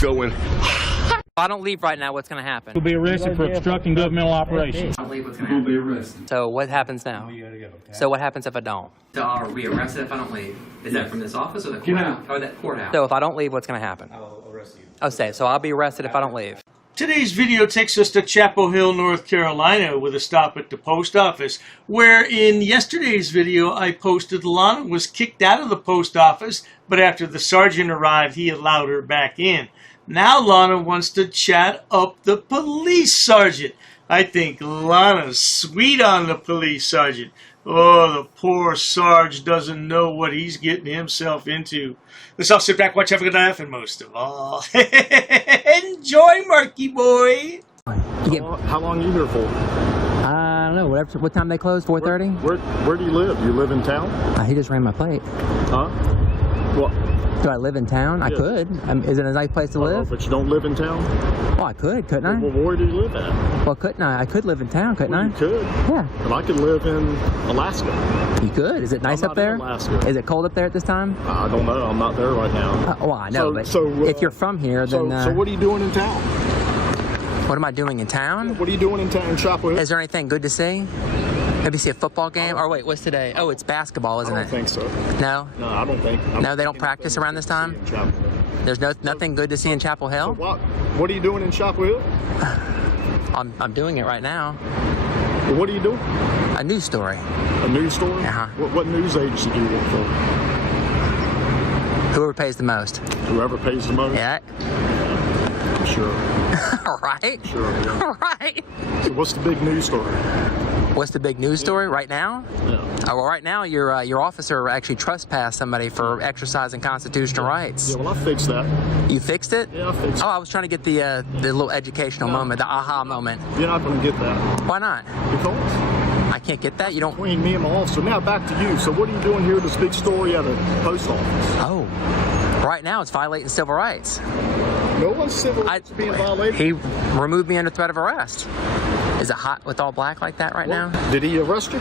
going. If I don't leave right now, what's going to happen? You'll be arrested for obstructing governmental operations. If I don't leave, what's going to happen? You'll be arrested. So what happens now? You gotta go, okay? So what happens if I don't? So are we arrested if I don't leave? Is that from this office or the courthouse? Or that courthouse? So if I don't leave, what's going to happen? I'll arrest you. Oh, say, so I'll be arrested if I don't leave. Today's video takes us to Chapel Hill, North Carolina, with a stop at the post office, where in yesterday's video I posted Lana was kicked out of the post office, but after the sergeant arrived, he allowed her back in. Now Lana wants to chat up the police sergeant. I think Lana's sweet on the police sergeant. Oh, the poor Sarge doesn't know what he's getting himself into. Let's all sit back, watch, have a good laugh, and most of all, enjoy, Marky Boy. How long are you here for? I don't know. What time they close? 4:30? Where do you live? Do you live in town? He just ran my plate. Huh? Well, Do I live in town? I could. Is it a nice place to live? but you don't live in town? Well, I could, couldn't I? Well, where do you live at? Well, couldn't I? I could live in town, couldn't Well, I? you could. Yeah. But I could live in Alaska. You could? Is it nice I'm up not in there? Alaska. Is it cold up there at this time? I don't know. I'm not there right now. Well, I know, but if you're from here, So then... what are you doing in town? What am I doing in town? What are you doing in town in Chapel Hill? Is there anything good to see? Maybe see a football game? Or wait, what's today? Oh, it's basketball, isn't I it? don't think so. No? No, I don't think. No, they don't practice around this time? In Chapel Hill. There's nothing good to see in Chapel Hill? What are you doing in Chapel Hill? I'm doing it right now. Well, what are you doing? A news story. A news story? Uh-huh. What news agency do you work for? Whoever pays the most. Whoever pays the most? Yeah. Sure. Right? Sure, yeah. Right. So what's the big news story? What's the big news story right now? Yeah. Oh, well, right now your officer actually trespassed somebody for exercising constitutional rights. Yeah, well, I fixed that. You fixed it? Yeah, I fixed it. Oh, I was trying to get the little educational moment, the aha moment. You're not going to get that. Why not? Because I can't get that. You don't. between me and my officer. Now back to you. So what are you doing here? This big story at a post office. Oh, right now it's violating civil rights. No one's civil rights being violated. He removed me under threat of arrest. Is it hot with all black like that right now? Did he arrest you?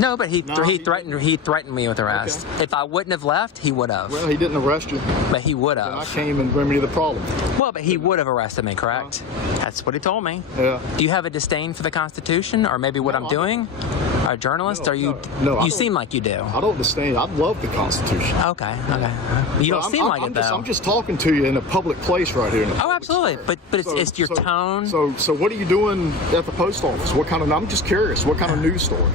No, but he threatened me with arrest. Okay. If I wouldn't have left, he would have. Well, he didn't arrest you. But he would And I have. came and remedied the problem. Well, but he would have arrested me, correct? That's what he told me. Yeah. Do you have a disdain for the Constitution, or maybe what No, I'm doing? Are a journalist? No, Are you? no, I you don't- seem like you do. I don't disdain. I love the Constitution. Okay. You don't seem like it though. I'm just talking to you in a public place right here. Oh, absolutely. But it's your tone. So what are you doing at the post office? What kind of? I'm just curious. What kind of news story?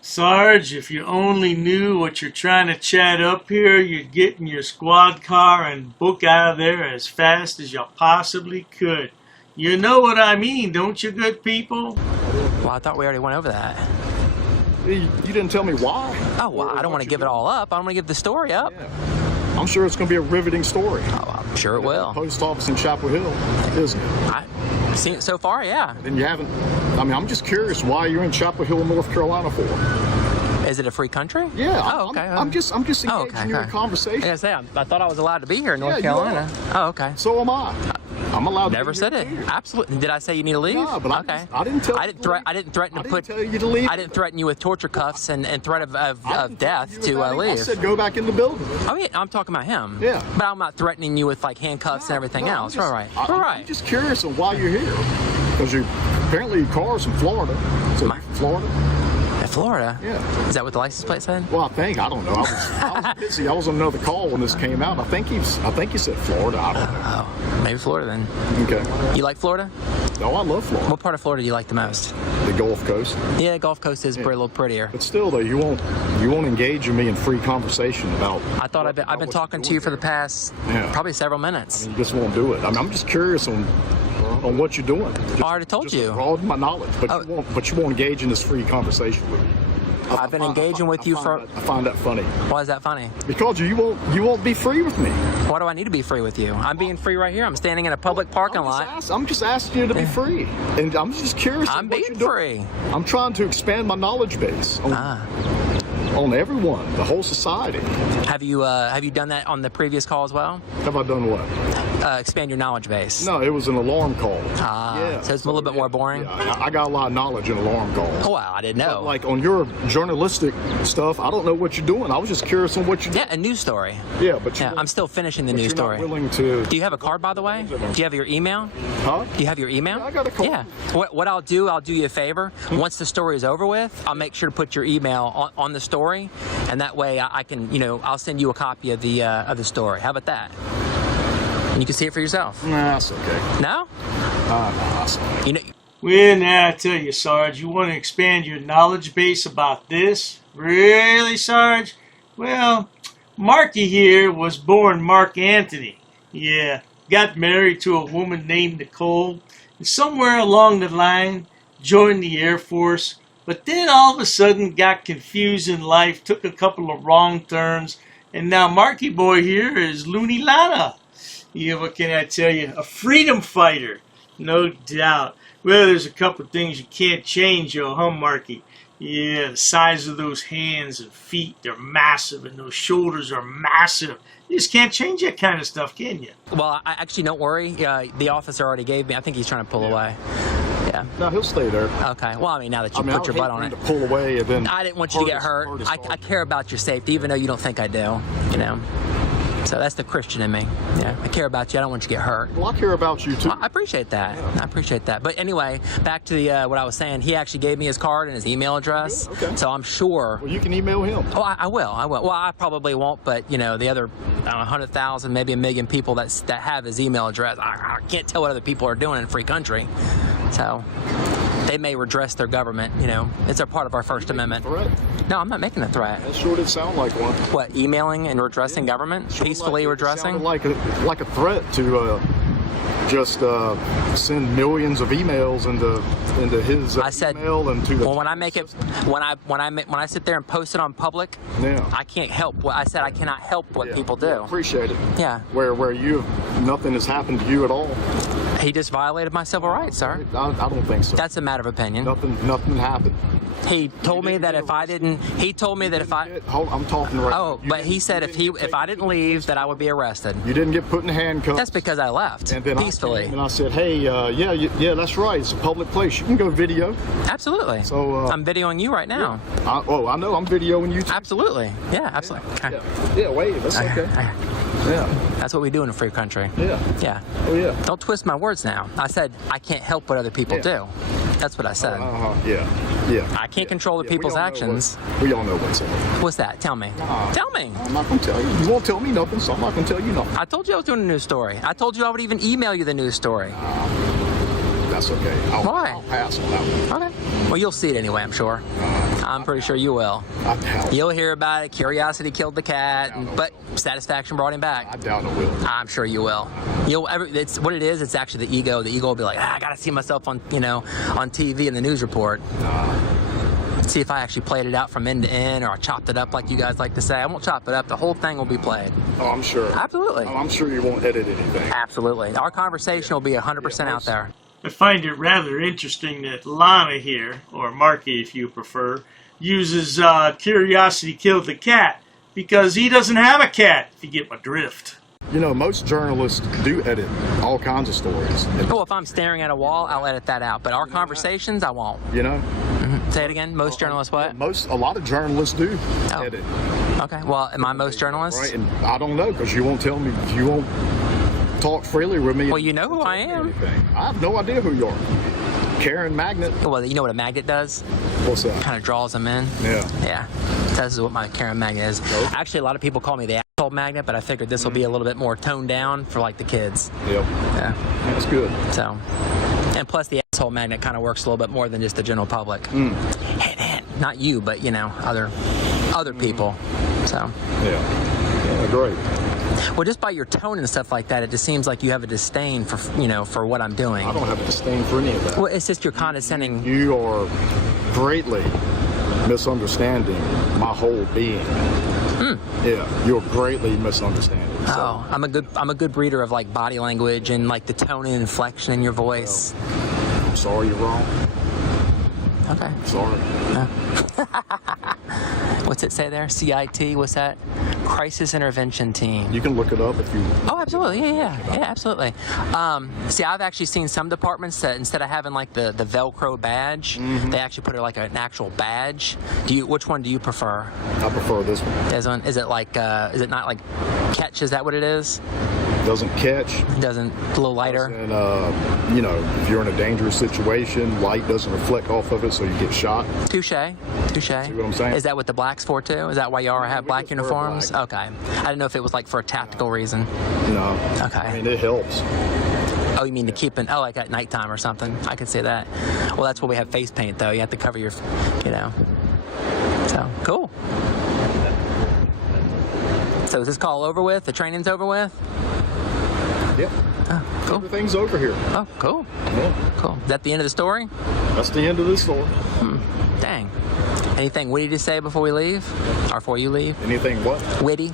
Sarge, if you only knew what you're trying to chat up here, you'd get in your squad car and book out of there as fast as you possibly could. You know what I mean, don't you, good people? Well, I thought we already went over that. You didn't tell me why. Oh, well, I don't want to give it all up. I don't want to give the story up. Yeah. I'm sure it's going to be a riveting story. Oh, I'm sure it will. Post office in Chapel Hill, isn't it? I've seen it so far, yeah. And you haven't. I mean, I'm just curious why you're in Chapel Hill, North Carolina for. Is it a free country? Yeah. Oh, okay. I'm just engaging you in conversation. Like I say, I thought I was allowed to be here in North Yeah, you Carolina. Oh, okay. So am I. I'm allowed to Never be said here it. too. Absolutely. Did I say you need to leave? No, but okay. I didn't tell you I didn't threaten to put. tell you to leave. I didn't threaten you with torture cuffs and threat of death to I leave. said go back in the building. Oh yeah, I'm talking about him. Yeah. But I'm not threatening you with like handcuffs and everything else. All right. I'm just curious on why you're here. Because apparently your car's from Florida. So you're from Florida? In Florida? Yeah. Is that what the license plate said? Well, I don't know. I was busy. I was on another call when this came out. I think he said Florida. I don't know. Oh, maybe Florida then. Okay. You like Florida? No, I love Florida. What part of Florida do you like the most? The Gulf Coast. Yeah, the Gulf Coast is a little prettier. But still, though, you won't engage with me in free conversation about. I thought I've been talking to you for the past probably several minutes. You just won't do it. I mean, I'm just curious on what you're doing. I already told you. Broaden my knowledge, but you won't engage in this free conversation with me. I've been engaging with you for. I find that funny. Why is that funny? Because you won't be free with me. Why do I need to be free with you? I'm being free right here. I'm standing in a public parking lot. I'm just asking you to be free, and I'm just curious. I'm being free. I'm trying to expand my knowledge base. on everyone, the whole society. Have you done that on the previous call as well? Have I done what? Expand your knowledge base. No, it was an alarm call. So it's a little bit more boring. Yeah, I got a lot of knowledge in alarm calls. Oh, wow, I didn't know. But like on your journalistic stuff, I don't know what you're doing. I was just curious on what you do. Yeah, a news story. Yeah, but I'm still finishing the but news you're story. Not willing to. Do you have a card, by the way? Do you have your email? Huh? Do you have your email? Yeah, I got a card. Yeah. What I'll do you a favor. Once the story is over with, I'll make sure to put your email on the story, and that way I can, I'll send you a copy of the story. How about that? And you can see it for yourself. Nah, that's okay. No? Nah, Well, now I tell you, Sarge, you want to expand your knowledge base about this? Really, Sarge? Well, Marky here was born Mark Anthony. Yeah, got married to a woman named Nicole, and somewhere along the line joined the Air Force, but then all of a sudden got confused in life, took a couple of wrong turns, and now Marky boy here is Loony Lana. Yeah, what can I tell you? A freedom fighter, no doubt. Well, there's a couple things you can't change, huh, Marky? Yeah, the size of those hands and feet, they're massive, and those shoulders are massive. You just can't change that kind of stuff, can you? Well, actually, don't worry. The officer already gave me. I think he's trying to pull away. Yeah. No, he'll stay there. Okay. Well, I mean, now that you put your butt on it. To pull away and then I didn't want you to get hurt. I care about your safety, even though you don't think I do. So that's the Christian in me. Yeah, I care about you. I don't want you to get hurt. Well, I care about you too. I appreciate that. Yeah. I appreciate that. But anyway, back to the what I was saying. He actually gave me his card and his email address. Yeah, okay. So I'm sure. Well, you can email him. Oh, I will. Well, I probably won't. But the other 100,000, maybe 1 million people that have his email address. I can't tell what other people are doing in a free country. So they may redress their government. It's a part of our First Amendment. Threat? No, I'm not making a threat. That sure did sound like one. What, emailing and redressing government? Peacefully redressing? It sounded like a threat to just send millions of emails into his I said, email and to the. Well, when I sit there and post it on public, yeah. I can't help. I said I cannot help what people do. Appreciate it. Yeah. Where nothing has happened to you at all. He just violated my civil rights, sir. I don't think so. That's a matter of opinion. Nothing happened. He told me that if I didn't. He told me that if I. I'm talking right. Oh, but he said if I didn't leave, that I would be arrested. You didn't get put in handcuffs. That's because I left and then peacefully. And I said, hey, yeah, that's right. It's a public place. You can go video. Absolutely. So I'm videoing you right now. Yeah. I know. I'm videoing you too. Absolutely. Yeah, absolutely. Yeah. Yeah, wait. That's okay. Yeah. That's what we do in a free country. Yeah. Yeah. Oh yeah. Don't twist my words now. I said I can't help what other people do. That's what I said. Yeah. I can't control the people's actions. We all know what's up. What's that? Tell me. Tell me. I'm not going to tell you. You won't tell me nothing, so I'm not going to tell you nothing. I told you I was doing a news story. I told you I would even email you the news story. That's okay. Why? I'll pass on that one. Okay. Well, you'll see it anyway, I'm sure. I'm pretty sure you will. I doubt it. You'll hear about it. Curiosity killed the cat, but satisfaction brought him back. I doubt it will. I'm sure you will. It's what it is. It's actually the ego. The ego will be like, I gotta see myself on TV in the news report. See if I actually played it out from end to end, or I chopped it up like you guys like to say. I won't chop it up. The whole thing will be played. Oh, I'm sure. Absolutely. I'm sure you won't edit anything. Absolutely. Our conversation will be 100% out there. I find it rather interesting that Lana here, or Marky if you prefer, uses curiosity killed the cat because he doesn't have a cat, if you get my drift. Most journalists do edit all kinds of stories. Well, if I'm staring at a wall, I'll edit that out. But our conversations, I won't. Say it again. Most journalists what? A lot of journalists do edit. Okay. Well, am I most journalists? Right, and I don't know because you won't tell me. You won't talk freely with me. Well, you know who I am. I have no idea who you are. Karen Magnet. Well, you know what a magnet does? What's that? Kind of draws them in. Yeah. This is what my Karen Magnet is. Okay. Actually, a lot of people call me the asshole magnet, but I figured this will be a little bit more toned down for like the kids. Yep. Yeah. That's good. So, and plus the asshole magnet kind of works a little bit more than just the general public. Hey man, not you, but other people. So. Yeah, great. Well, just by your tone and stuff like that, it just seems like you have a disdain for what I'm doing. I don't have a disdain for any of that. Well, it's just you're condescending. You are greatly misunderstanding my whole being. Yeah, you're greatly misunderstanding. Oh, I'm a good reader of like body language and like the tone and inflection in your voice. Well, I'm sorry you're wrong. Okay. Sorry. What's it say there? CIT, what's that? Crisis Intervention Team. You can look it up if you. Oh, absolutely. Yeah, absolutely. See, I've actually seen some departments that instead of having like the Velcro badge, they actually put it like an actual badge. Which one do you prefer? I prefer this one. This one, is it like, is it not like catch? Is that what it is? Doesn't catch. Doesn't, a little lighter. And, you know, if you're in a dangerous situation, light doesn't reflect off of it, so you get shot. Touche. See what I'm saying? Is that what the black's for too? Is that why y'all have black uniforms? Black. Okay. I didn't know if it was like for a tactical reason. No. Okay. I mean, it helps. Oh, you mean to keep it? Oh, like at nighttime or something? I could see that. Well, that's why we have face paint, though. You have to cover your, you know. So cool. So is this call over with? The training's over with? Yep. Oh, cool. Everything's over here. Oh, cool. Yeah. Cool. Is that the end of the story? That's the end of this story. Dang. Anything witty to say before we leave? Or before you leave? Anything what? Witty?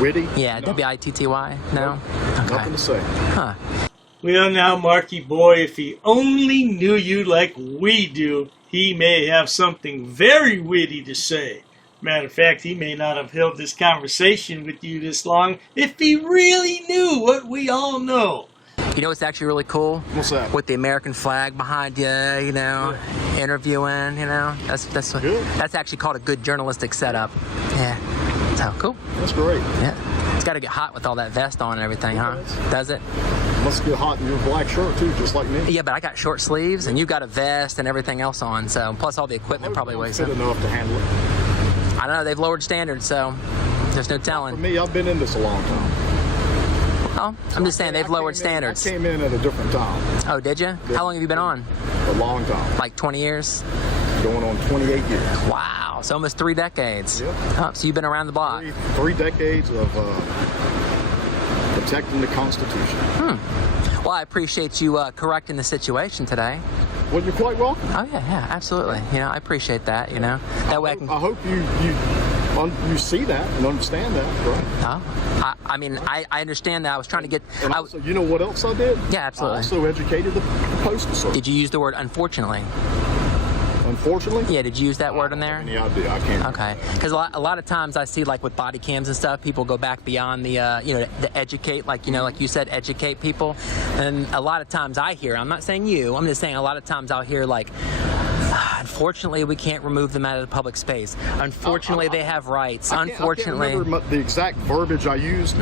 Witty? Yeah, No. W-I-T-T-Y? No? Okay. Nothing to say. Huh. Well, now, Marky boy, if he only knew you like we do, he may have something very witty to say. Matter of fact, he may not have held this conversation with you this long if he really knew what we all know. You know what's actually really cool? What's that? With the American flag behind you, you know, interviewing, you know. That's actually called a good journalistic setup. Yeah. So, cool. That's great. Yeah. It's got to get hot with all that vest on and everything, huh? Does it? Must get hot in your black shirt, too, just like me. Yeah, but I got short sleeves, and you've got a vest and everything else on, so, plus all the equipment probably weighs fit up. enough to handle it. I don't know, they've lowered standards, so there's no For telling. me, I've been in this a long time. Oh, I'm just saying, they've lowered standards. I came in at a different time. Oh, did you? How long have you been on? A long time. Like 20 years? Going on 28 years. Wow, so almost 3 decades. Yep. Oh, so you've been around the block. 3 decades of protecting the Constitution. Well, I appreciate you correcting the situation today. Well, you're quite welcome. Oh, yeah, absolutely. You know, I appreciate that, you know. That way I can... I hope you see that and understand that, right? Oh, I mean, I understand that. I was trying to get... And also, you know what else I did? Yeah, absolutely. I also educated the postal service. Did you use the word unfortunately? Unfortunately? Yeah, did you use that word in there? Yeah, I do. I can't. Okay, because a lot of times I see, like with body cams and stuff, people go back beyond the, you know, the educate, like, you know, like you said, educate people. And a lot of times I hear, I'm not saying you, I'm just saying a lot of times I'll hear like, unfortunately, we can't remove them out of the public space. Unfortunately, they have rights. Unfortunately. I can't remember the exact verbiage I used,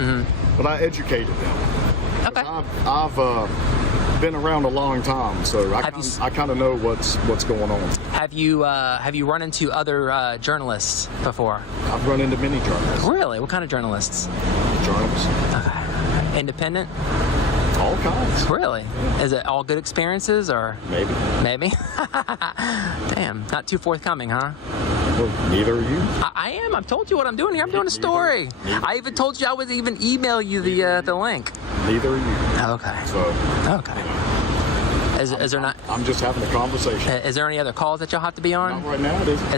but I educated them. Okay. I've been around a long time, so I kind of know what's going on. Have you run into other journalists before? I've run into many journalists. Really? What kind of journalists? Journalists. Okay. Independent? All kinds. Really? Is it all good experiences or? Maybe. Maybe? Damn, not too forthcoming, huh? Well, neither are you. I am. I've told you what I'm doing here. I'm doing a story. I even told you I would even email you the link. Neither are you. Okay. So. Okay. Is there not? I'm just having a conversation. Is there any other calls that you'll have to be on? Not right now, it isn't.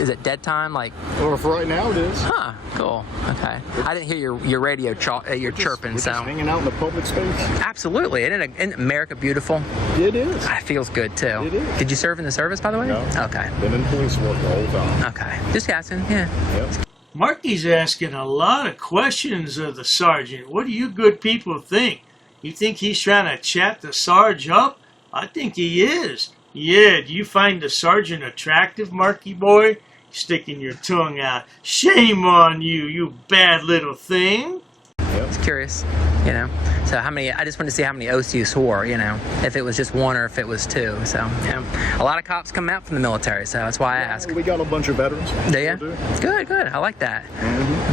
Is it dead time? Like? Or for right now, it is. Huh. Cool. Okay. I didn't hear your radio chirping. We're So. just hanging out in the public space. Absolutely. Isn't America beautiful? It is. It feels good too. It is. Did you serve in the service, by the way? No. Okay. Been in police work the whole time. Okay. Just asking. Yeah. Yep. Marky's asking a lot of questions of the sergeant. What do you good people think? You think he's trying to chat the sarge up? I think he is. Yeah, do you find the sergeant attractive, Marky boy? Sticking your tongue out. Shame on you, you bad little thing. Just curious, you know. So I just wanted to see how many oaths you swore, you know, if it was just one or if it was two. So, yeah. A lot of cops come out from the military, so that's why I ask. We got a bunch of veterans. Do you? Good. I like that.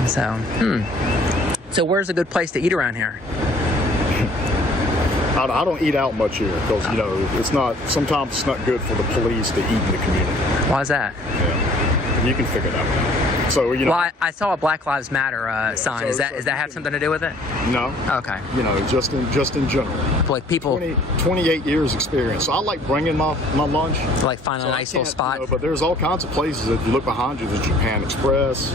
So where's a good place to eat around here? I don't eat out much here because, you know, sometimes it's not good for the police to eat in the community. Why is that? Yeah. You can figure that out. So, you know. Well, I saw a Black Lives Matter sign. Does that have something to do with it? No. Okay. You know, just in general. Like people. 28 years experience. So I like bringing my lunch. Like find a nice little spot. You know, but there's all kinds of places. If you look behind you, there's Japan Express,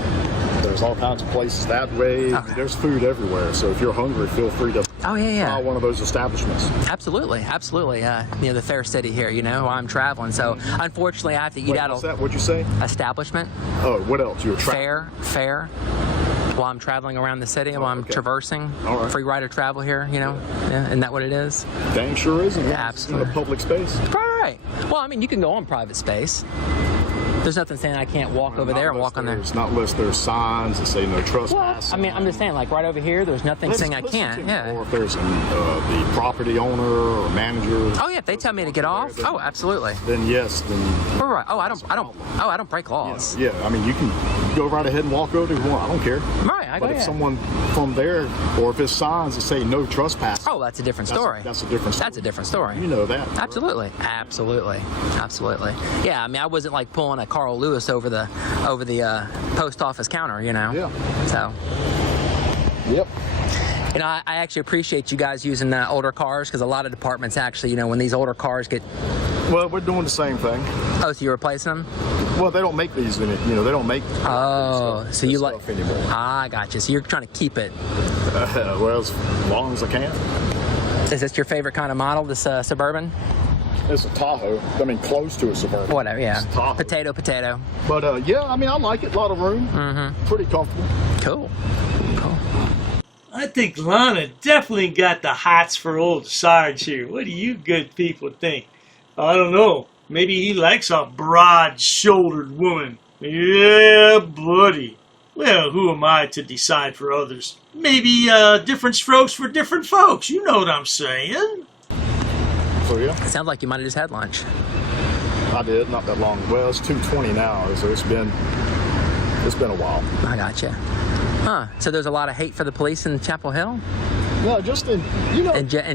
There's all kinds of places that way. Okay. There's food everywhere. So if you're hungry, feel free to try one of those establishments. Absolutely. The fair city here, while I'm traveling. So unfortunately, I have to eat out. What's that? What'd you say? Establishment. Oh, what else? You're traveling? Fair. While I'm traveling around the city, while I'm traversing. All right. Free rider travel here, Yeah, isn't that what it is? Dang sure is. Absolutely. In a public space. Right. Well, I mean, you can go on private space. There's nothing saying I can't walk over there and walk on there. Not unless there's signs that say no trespass. Well, I mean, I'm just saying, like right over here, there's nothing saying I can't. Yeah. Or if there's the property owner or manager. Oh yeah, if they tell me to get off. Oh, absolutely. Then yes. Then. Right. Oh, I don't break laws. Yeah. I mean, you can go right ahead and walk over if you want. I don't care. Right. But if someone from there, or if it's signs that say no trespass. Oh, that's a different story. That's a different story. That's a different story. You know that. Absolutely. Yeah. I mean, I wasn't like pulling a Carl Lewis over the post office counter, Yeah. So. Yep. I actually appreciate you guys using older cars because a lot of departments actually, when these older cars get. Well, we're doing the same thing. Oh, so you're replacing them? Well, they don't make these, they don't make. Oh, so you like anymore. I gotcha. So you're trying to keep it. Well, as long as I can. Is this your favorite kind of model? This Suburban? It's a Tahoe. I mean, close to a Suburban. Whatever, yeah. It's a Tahoe. Potato. But yeah, I mean, I like it. A lot of room. Mm-hmm. Pretty comfortable. Cool. I think Lana definitely got the hots for old Sarge here. What do you good people think? I don't know. Maybe he likes a broad-shouldered woman. Yeah, buddy. Well, who am I to decide for others? Maybe different strokes for different folks. You know what I'm saying? So yeah. It sounds like you might have just had lunch. I did, not that long. Well, it's 2:20 now, so it's been a while. I gotcha. Huh. So there's a lot of hate for the police in Chapel Hill? No, just in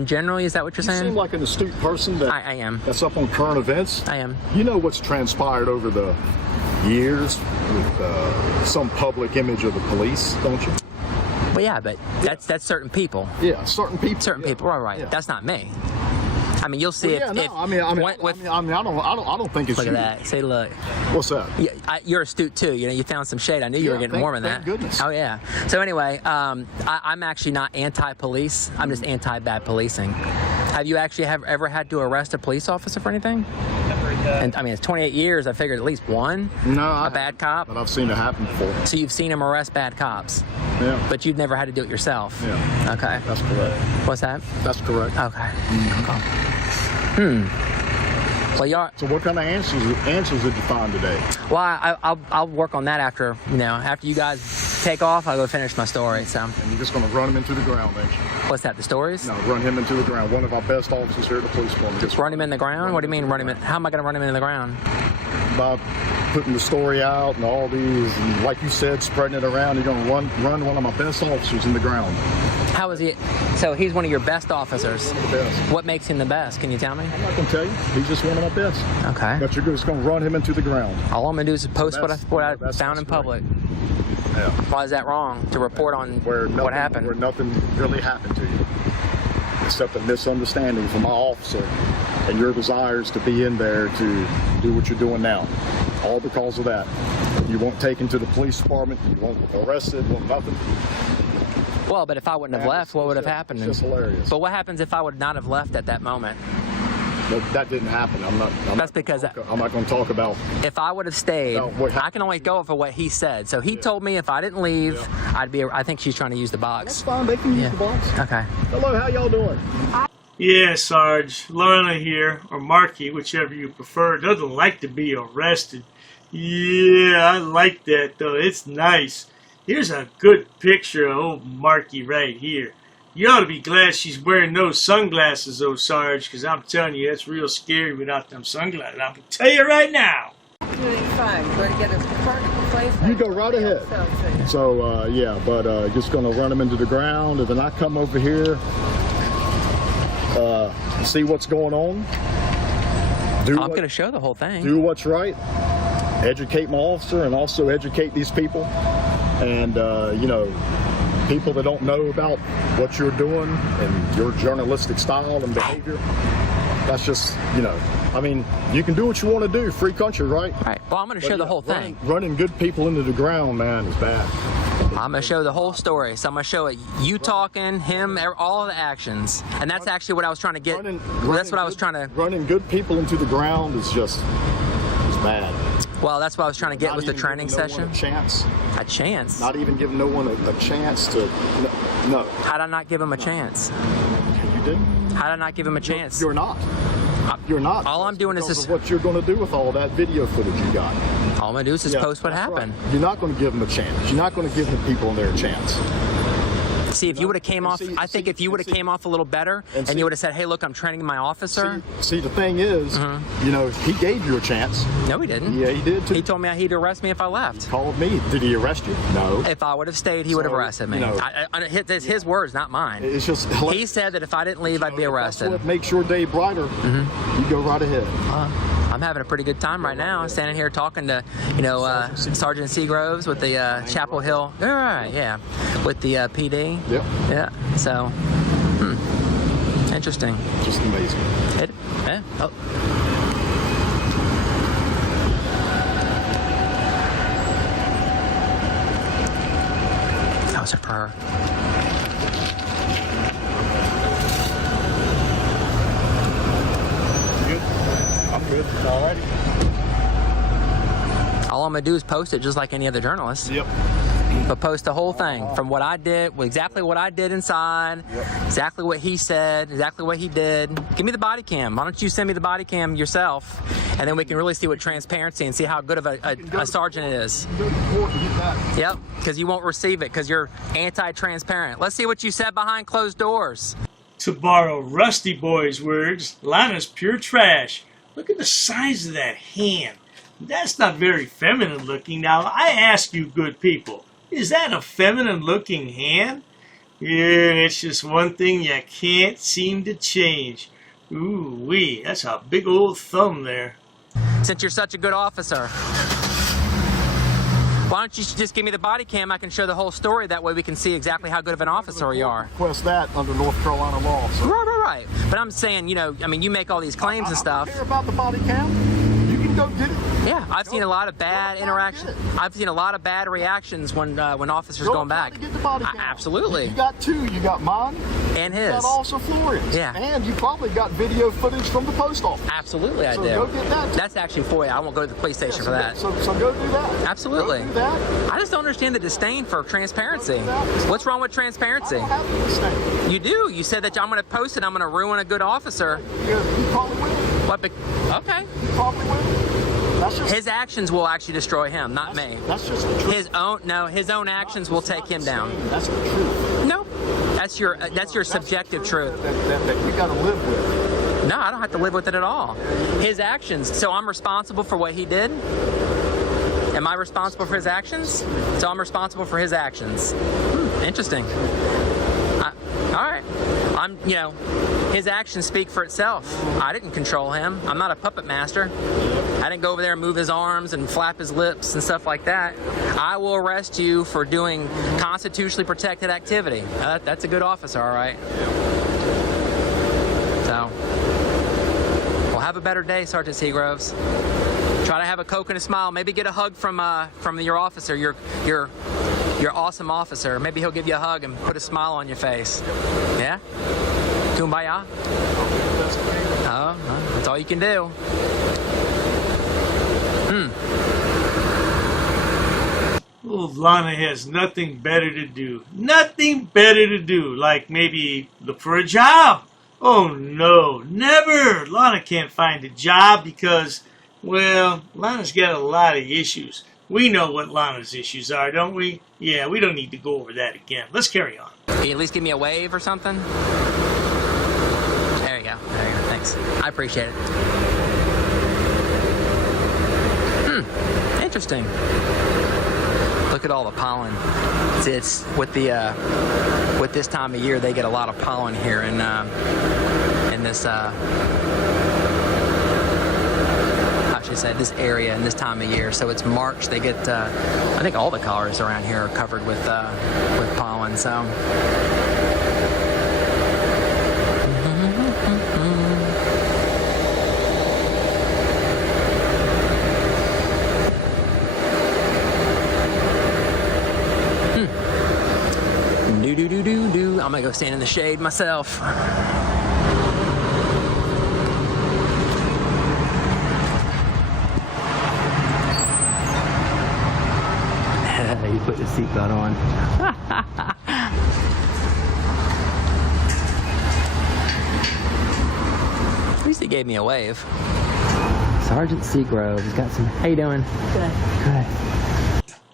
general, is that what you're saying? You seem like an astute person that I am. That's up on current events. I am. You know what's transpired over the years with some public image of the police, don't you? Well, yeah, but that's certain people. Yeah, certain people. Certain people. Right. Yeah. That's not me. I mean, you'll see I don't think it's look you. at that. Say, look. What's that? Yeah, you're astute too. You found some shade. I knew you were getting warm in that. Thank goodness. Oh yeah. So anyway, I'm actually not anti-police. I'm just anti-bad policing. Have you actually ever had to arrest a police officer for anything? And I mean, it's 28 years. I figured at least one. No, a bad cop. But I've seen it happen before. So you've seen him arrest bad cops. Yeah. But you've never had to do it yourself. Yeah. Okay. That's correct. What's that? That's correct. Okay. Well, y'all. So what kind of answers did you find today? Well, I'll work on that after you guys take off. I'll go finish my story. So. And you're just going to run him into the ground, ain't you? What's that? The stories? No, run him into the ground. One of our best officers here at the police department. Just run him in the ground? What do you mean run him in? How am I going to run him into the ground? By putting the story out and all these, and like you said, spreading it around. You're going to run one of my best officers in the ground. How is he? So he's one of your best officers. One of the best. What makes him the best? Can you tell me? I'm not going to tell you. He's just one of my best. Okay. But you're just going to run him into the ground. All I'm going to do is post what I found in public. Yeah. Why is that wrong? To report on what happened? Where nothing really happened to you. Except a misunderstanding from my officer and your desires to be in there to do what you're doing now. All because of that. You weren't taken to the police department. You weren't arrested. Nothing. Well, but if I wouldn't have left, what would have happened? It's just hilarious. But what happens if I would not have left at that moment? That didn't happen. I'm not going to talk about. If I would have stayed, I can only go for what he said. So he told me if I didn't leave, I'd be. I think she's trying to use the box. That's fine. They can use the box. Okay. Hello. How y'all doing? Yeah, Sarge. Lana here, or Marky, whichever you prefer, doesn't like to be arrested. Yeah, I like that, though. It's nice. Here's a good picture of old Marky right here. You ought to be glad she's wearing those sunglasses, though, Sarge, because I'm telling you, that's real scary without them sunglasses. I'm going to tell you right now. Doing fine. Going to get a parking place. You go right ahead. So, yeah, but just going to run them into the ground, and then I come over here, see what's going on. I'm going to show the whole thing. Do what's right. Educate my officer and also educate these people. And, people that don't know about what you're doing and your journalistic style and behavior. That's just, I mean, you can do what you want to do. Free country, right? Right. Well, I'm going to show the whole thing. Running good people into the ground, man, is bad. I'm gonna show the whole story. So I'm gonna show it. You talking, him, all of the actions, and that's actually what I was trying to get. That's what I was trying to. Running good people into the ground is bad. Well, that's what I was trying to get with the training session. A chance. A chance. Not even giving no one a chance to. No. How did I not give him a chance? You didn't. How did I not give him a chance? You're not. You're not. All I'm doing is just what you're going to do with all that video footage you got. All I'm going to do is just post what happened. Right. You're not going to give them a chance. You're not going to give the people in there a chance. See, if you would have came off, I think if you would have came off a little better, and you would have said, "Hey, look, I'm training my officer." See, the thing is, you know, he gave you a chance. No, he didn't. Yeah, he did too. He told me he'd arrest me if I left. He called me. Did he arrest you? No. If I would have stayed, he would have arrested me. You know, it's his words, not mine. It's just he said that if I didn't leave, I'd be arrested. That's what makes your day brighter. You go right ahead. I'm having a pretty good time right now, standing here talking to, you know, Sergeant Seagroves with the Chapel Hill. All right, yeah, with the PD. Yep. Yeah. So, interesting. Just amazing. Yeah. Oh. That was a purr. Good. Alrighty. All I'm gonna do is post it just like any other journalist. Yep. But post the whole thing from what I did, exactly what I did inside, exactly what he said, exactly what he did. Give me the body cam. Why don't you send me the body cam yourself, and then we can really see what transparency and see how good of a sergeant it is. Yep, because you won't receive it because you're anti-transparent. Let's see what you said behind closed doors. To borrow Rusty Boy's words, Lana's pure trash. Look at the size of that hand. That's not very feminine looking. Now, I ask you good people, is that a feminine looking hand? Yeah, it's just one thing you can't seem to change. Ooh wee, that's a big old thumb there. Since you're such a good officer, why don't you just give me the body cam? I can show the whole story. That way we can see exactly how good of an officer you are. Request that under North Carolina law. So. Right. But I'm saying, you know, I mean, you make all these claims and stuff. I don't care about the body cam. You can go get it. Yeah, I've seen a lot of bad interaction. I've seen a lot of bad reactions when officers going back. To get the body cam. Absolutely. You got two. You got mine and his. You got also Florian's. Yeah. And you probably got video footage from the post office. Absolutely, I do. So go get that. That's actually for you. I won't go to the police station for that. So go do that. Absolutely. Go do that. I just don't understand the disdain for transparency. What's wrong with transparency? I don't have the disdain. You do. You said that I'm going to post it. I'm going to ruin a good officer. Yeah, you probably will. What? Okay. You probably will. His actions will actually destroy him, not me. That's just the truth. His own actions will take him down. That's the truth. No, that's your subjective truth. That you got to live with. No, I don't have to live with it at all. His actions. So I'm responsible for what he did. Am I responsible for his actions? So I'm responsible for his actions. Interesting. All right. His actions speak for itself. I didn't control him. I'm not a puppet master. I didn't go over there and move his arms and flap his lips and stuff like that. I will arrest you for doing constitutionally protected activity. That's a good officer, all right. So, we'll have a better day, Sergeant Seagroves. Try to have a Coke and a smile. Maybe get a hug from your officer, your awesome officer. Maybe he'll give you a hug and put a smile on your face. Yeah? Kumbaya? Oh, that's all you can do. Old Lana has nothing better to do. Nothing better to do. Like maybe look for a job. Oh no, never. Lana can't find a job because, well, Lana's got a lot of issues. We know what Lana's issues are, don't we? Yeah, we don't need to go over that again. Let's carry on. Can you at least give me a wave or something? There you go. Thanks. I appreciate it. Interesting. Look at all the pollen. It's with this time of year, they get a lot of pollen here in this I should say this area in this time of year. So it's March. They get I think all the collars around here are covered with pollen. So. gonna go stand in the shade myself. You put the seatbelt on. At least he gave me a wave. Sergeant Seagrove, he's got some. How you doing? Good. Good.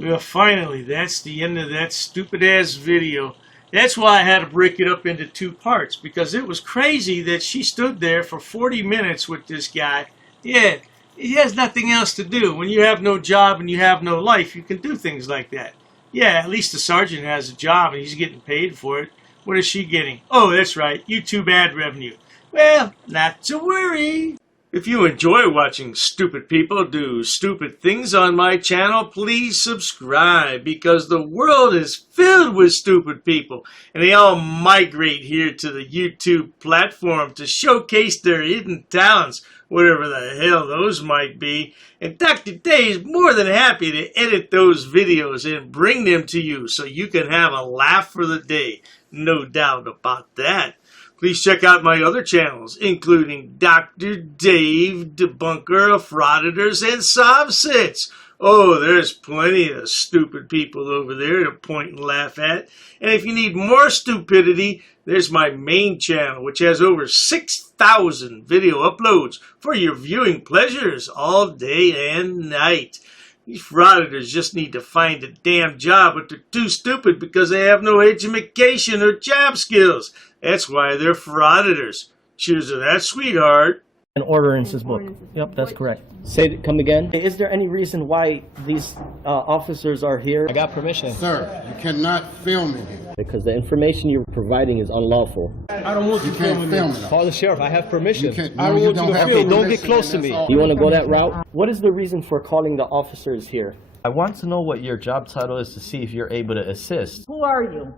Well, finally, that's the end of that stupid-ass video. That's why I had to break it up into 2 parts, because it was crazy that she stood there for 40 minutes with this guy. Yeah, he has nothing else to do. When you have no job and you have no life, you can do things like that. Yeah, at least the sergeant has a job and he's getting paid for it. What is she getting? Oh, that's right, YouTube ad revenue. Well, not to worry. If you enjoy watching stupid people do stupid things on my channel, please subscribe, because the world is filled with stupid people, and they all migrate here to the YouTube platform to showcase their hidden talents, whatever the hell those might be. And Dr. Day is more than happy to edit those videos and bring them to you so you can have a laugh for the day. No doubt about that. Please check out my other channels, including Dr. Dave, Debunker of Frauditors and Subsets. Oh, there's plenty of stupid people over there to point and laugh at. And if you need more stupidity, there's my main channel, which has over 6,000 video uploads for your viewing pleasures all day and night. These frauditors just need to find a damn job, but they're too stupid because they have no education or job skills. That's why they're frauditors. Cheers to that, sweetheart. An ordinances book. Yep, that's correct. Say, come again. Is there any reason why these officers are here? I got permission. Sir, you cannot film in here. Because the information you're providing is unlawful. I don't want you to film it. Call the sheriff. I have permission. I don't want you to film. Don't get close to me. You want to go that route? What is the reason for calling the officers here? I want to know what your job title is to see if you're able to assist. Who are you?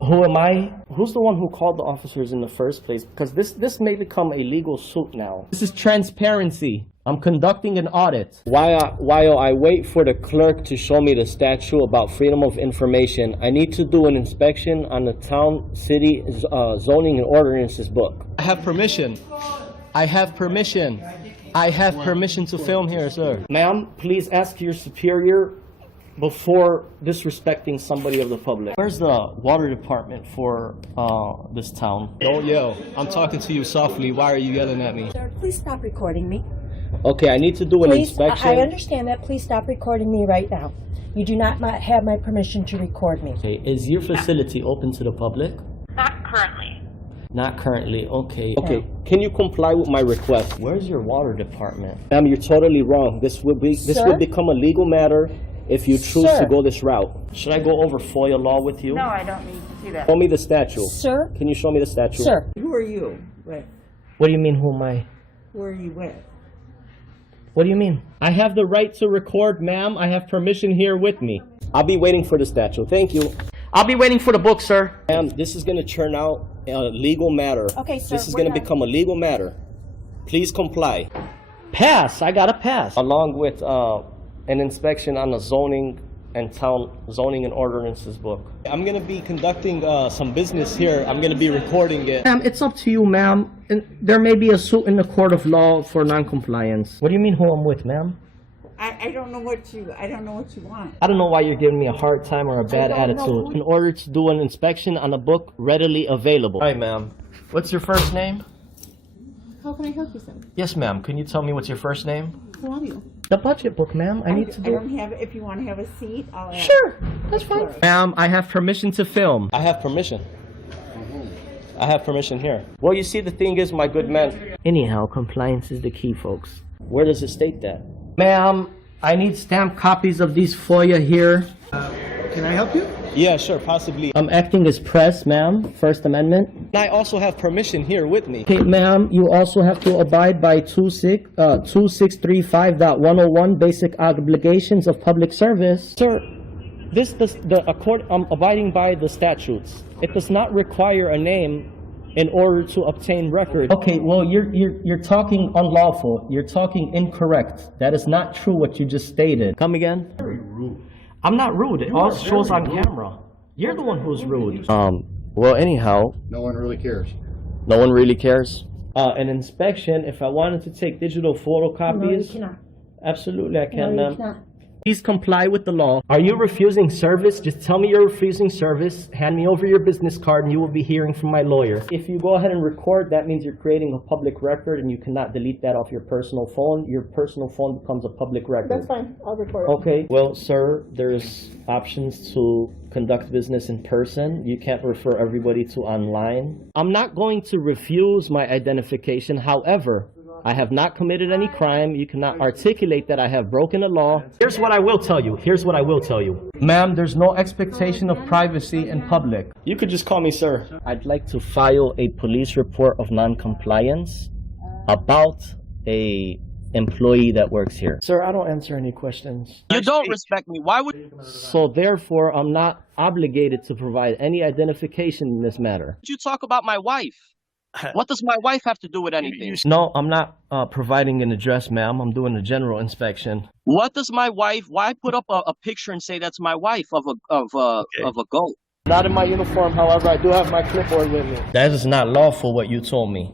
Who am I? Who's the one who called the officers in the first place? Because this may become a legal suit now. This is transparency. I'm conducting an audit. While I wait for the clerk to show me the statute about freedom of information, I need to do an inspection on the town, city, zoning and ordinances book. I have permission. I have permission. I have permission to film here, sir. Ma'am, please ask your superior before disrespecting somebody of the public. Where's the water department for this town? Don't yell. I'm talking to you softly. Why are you yelling at me? Sir, please stop recording me. Okay, I need to do an inspection. I understand that. Please stop recording me right now. You do not have my permission to record me. Okay, is your facility open to the public? Not currently. Not currently, okay. Okay, can you comply with my request? Where's your water department? Ma'am, you're totally wrong. This will become a legal matter if you choose to go this route. Should I go over FOIA law with you? No, I don't need to do that. Show me the statute. Sir? Can you show me the statute? Sir. Who are you? Right. What do you mean, who am I? Who are you with? What do you mean? I have the right to record, ma'am. I have permission here with me. I'll be waiting for the statute. Thank you. I'll be waiting for the book, sir. Ma'am, this is going to turn out a legal matter. Okay, sir. This is going to become a legal matter. Please comply. Pass. I got a pass. Along with an inspection on the zoning and ordinances book. I'm going to be conducting some business here. I'm going to be recording it. Ma'am, it's up to you, ma'am. There may be a suit in the court of law for non-compliance. What do you mean who I'm with, ma'am? I don't know what you want. I don't know why you're giving me a hard time or a bad attitude. In order to do an inspection on a book readily available. Hi, ma'am. What's your first name? How can I help you, sir? Yes, ma'am. Can you tell me what's your first name? Who are you? The budget book, ma'am. I need to do. I don't have. If you want to have a seat, I'll ask. Sure, that's fine. Ma'am, I have permission to film. I have permission. I have permission here. Well, you see, the thing is, my good man. Anyhow, compliance is the key, folks. Where does it state that? Ma'am, I need stamped copies of these FOIA here. Can I help you? Yeah, sure, possibly. I'm acting as press, ma'am. First Amendment. And I also have permission here with me. Okay, ma'am, you also have to abide by 2635.101 basic obligations of public service. Sir, I'm abiding by the statutes. It does not require a name in order to obtain record. Okay, well, you're talking unlawful. You're talking incorrect. That is not true what you just stated. Come again? Very rude. I'm not rude. It all shows on camera. You're the one who's rude. Well, anyhow, No one really cares. no one really cares. An inspection, if I wanted to take digital photocopies, No, you cannot. absolutely I can, No, ma'am. you cannot. Please comply with the law. Are you refusing service? Just tell me you're refusing service. Hand me over your business card and you will be hearing from my lawyer. If you go ahead and record, that means you're creating a public record and you cannot delete that off your personal phone. Your personal phone becomes a public record. That's fine. I'll record it. Okay, well, sir, there's options to conduct business in person. You can't refer everybody to online. I'm not going to refuse my identification. However, I have not committed any crime. You cannot articulate that I have broken the law. Here's what I will tell you. Here's what I will tell you. Ma'am, there's no expectation of privacy in public. You could just call me sir. I'd like to file a police report of non-compliance about a employee that works here. Sir, I don't answer any questions. You don't respect me. Why would So therefore, I'm not obligated to provide any identification in this matter. you talk about my wife? What does my wife have to do with anything? No, I'm not providing an address, ma'am. I'm doing a general inspection. What does my wife? Why put up a picture and say that's my wife of a goat? Not in my uniform, however, I do have my clipboard with me. That is not lawful, what you told me.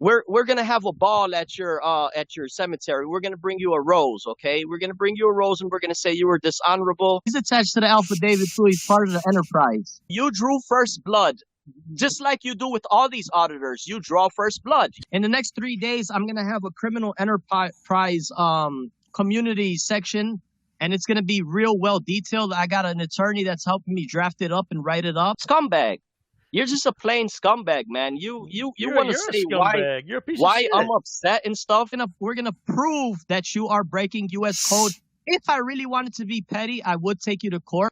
We're gonna have a ball at your cemetery. We're gonna bring you a rose, okay? We're gonna bring you a rose and we're gonna say you were dishonorable. He's attached to the affidavit too. He's part of the enterprise. You drew first blood. Just like you do with all these auditors, you draw first blood. In the next 3 days, I'm gonna have a criminal enterprise community section, and it's gonna be real well detailed. I got an attorney that's helping me draft it up and write it up. Scumbag. You're just a plain scumbag, man. You want to say why I'm upset and stuff. And we're gonna prove that you are breaking U.S. code. If I really wanted to be petty, I would take you to court.